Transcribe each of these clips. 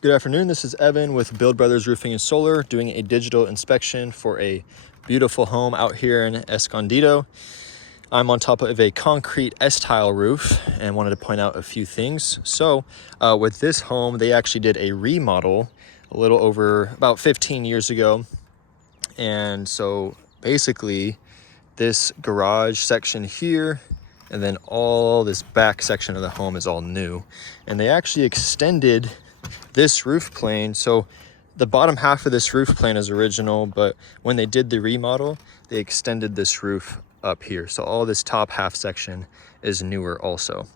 Good afternoon, this is Evan with Build Brothers Roofing and Solar doing a digital inspection for a beautiful home out here in Escondido. I'm on top of a concrete S-tile roof and wanted to point out a few things. So with this home, they actually did a remodel a little over about 15 years ago. And so basically this garage section here and then all this back section of the home is all new. And they actually extended this roof plane. So the bottom half of this roof plane is original, but when they did the remodel, they extended this roof up here. So all this top half section is newer also.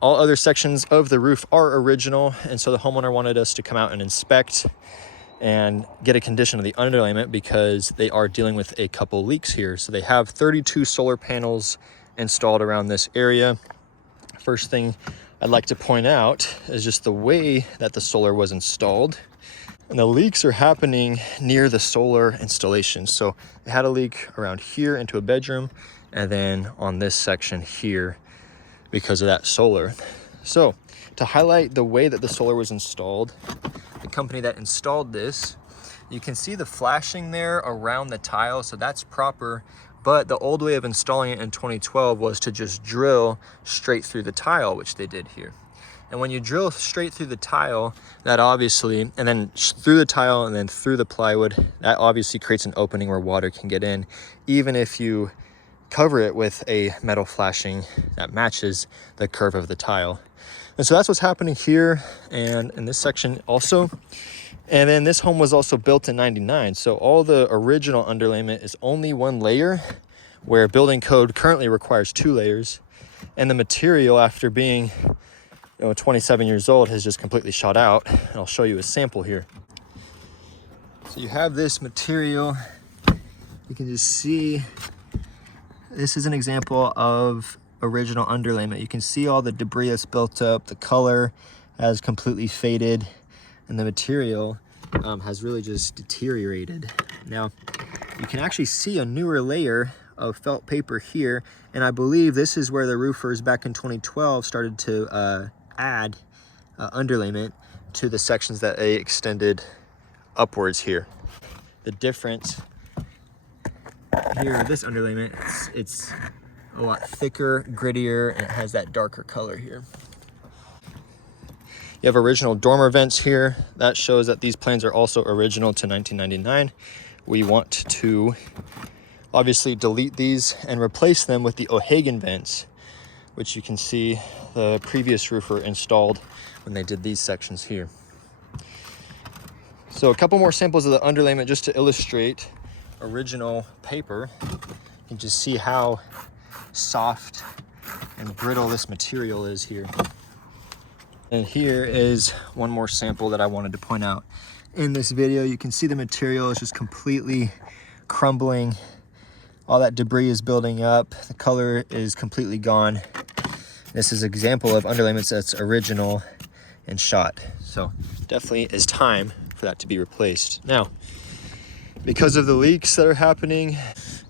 All other sections of the roof are original, and so the homeowner wanted us to come out and inspect and get a condition of the underlayment because they are dealing with a couple leaks here. So they have 32 solar panels installed around this area. First thing I'd like to point out is just the way that the solar was installed. And the leaks are happening near the solar installation. So they had a leak around here into a bedroom and then on this section here because of that solar. So to highlight the way that the solar was installed, the company that installed this, you can see the flashing there around the tile, so that's proper. But the old way of installing it in 2012 was to just drill straight through the tile, which they did here. And when you drill straight through the tile, that obviously, and then through the tile and then through the plywood, that obviously creates an opening where water can get in, even if you cover it with a metal flashing that matches the curve of the tile. And so that's what's happening here and in this section also. And then this home was also built in '99. So all the original underlayment is only one layer, where building code currently requires 2 layers. And the material, after being 27 years old, has just completely shot out. And I'll show you a sample here. So you have this material. You can just see, this is an example of original underlayment. You can see all the debris that's built up. The color has completely faded and the material has really just deteriorated. Now, you can actually see a newer layer of felt paper here, and I believe this is where the roofers back in 2012 started to add underlayment to the sections that they extended upwards here. The difference here, this underlayment, it's a lot thicker, grittier, and it has that darker color here. You have original dormer vents here. That shows that these planes are also original to 1999. We want to obviously delete these and replace them with the O'Hagan vents, which you can see the previous roofer installed when they did these sections here. So a couple more samples of the underlayment just to illustrate original paper. You can just see how soft and brittle this material is here. And here is one more sample that I wanted to point out. In this video, you can see the material is just completely crumbling. All that debris is building up. The color is completely gone. This is an example of underlayment that's original and shot. So definitely is time for that to be replaced. Now, because of the leaks that are happening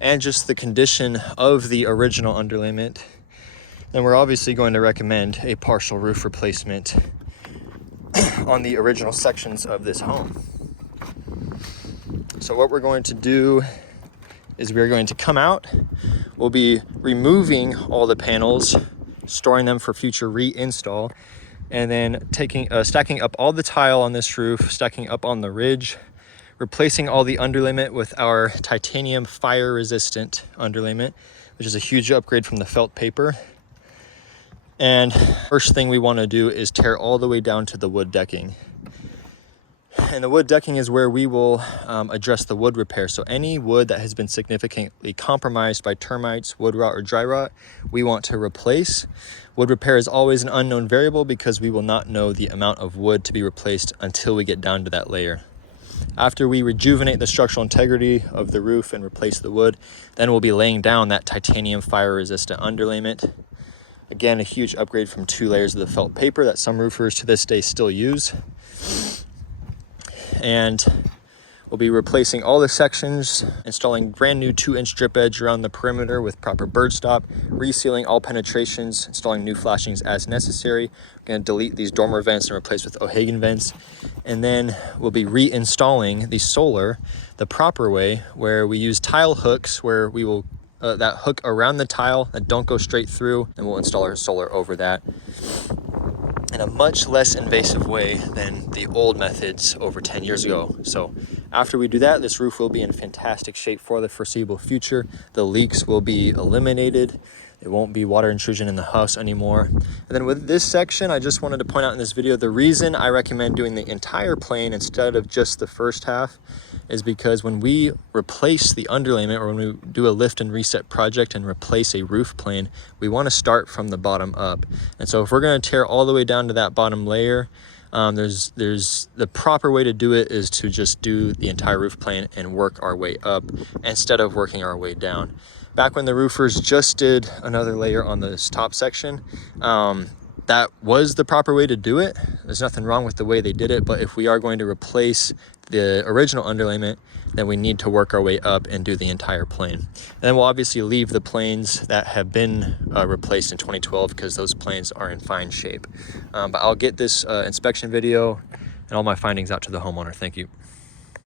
and just the condition of the original underlayment, then we're obviously going to recommend a partial roof replacement on the original sections of this home. So what we're going to do is we're going to come out, we'll be removing all the panels, storing them for future reinstall, and then stacking up all the tile on this roof, stacking up on the ridge, replacing all the underlayment with our titanium fire resistant underlayment, which is a huge upgrade from the felt paper. And first thing we want to do is tear all the way down to the wood decking. And the wood decking is where we will address the wood repair. So any wood that has been significantly compromised by termites, wood rot, or dry rot, we want to replace. Wood repair is always an unknown variable because we will not know the amount of wood to be replaced until we get down to that layer. After we rejuvenate the structural integrity of the roof and replace the wood, then we'll be laying down that titanium fire resistant underlayment. Again, a huge upgrade from 2 layers of the felt paper that some roofers to this day still use. And We'll be replacing all the sections, installing brand new 2-inch drip edge around the perimeter with proper bird stop, resealing all penetrations, installing new flashings as necessary. We're going to delete these dormer vents and replace with O'Hagan vents. And then we'll be reinstalling the solar the proper way, where we use tile hooks, where we will that hook around the tile that don't go straight through, and we'll install our solar over that in a much less invasive way than the old methods over 10 years ago. So after we do that, this roof will be in fantastic shape for the foreseeable future. The leaks will be eliminated. It won't be water intrusion in the house anymore. And then with this section, I just wanted to point out in this video, the reason I recommend doing the entire plane instead of just the first half is because when we replace the underlayment, or when we do a lift and reset project and replace a roof plane, we want to start from the bottom up. And so if we're going to tear all the way down to that bottom layer, there's the proper way to do it is to just do the entire roof plane and work our way up instead of working our way down. Back when the roofers just did another layer on this top section, that was the proper way to do it. There's nothing wrong with the way they did it, but if we are going to replace the original underlayment, then we need to work our way up and do the entire plane. And then we'll obviously leave the planes that have been replaced in 2012 because those planes are in fine shape. But I'll get this inspection video and all my findings out to the homeowner. Thank you.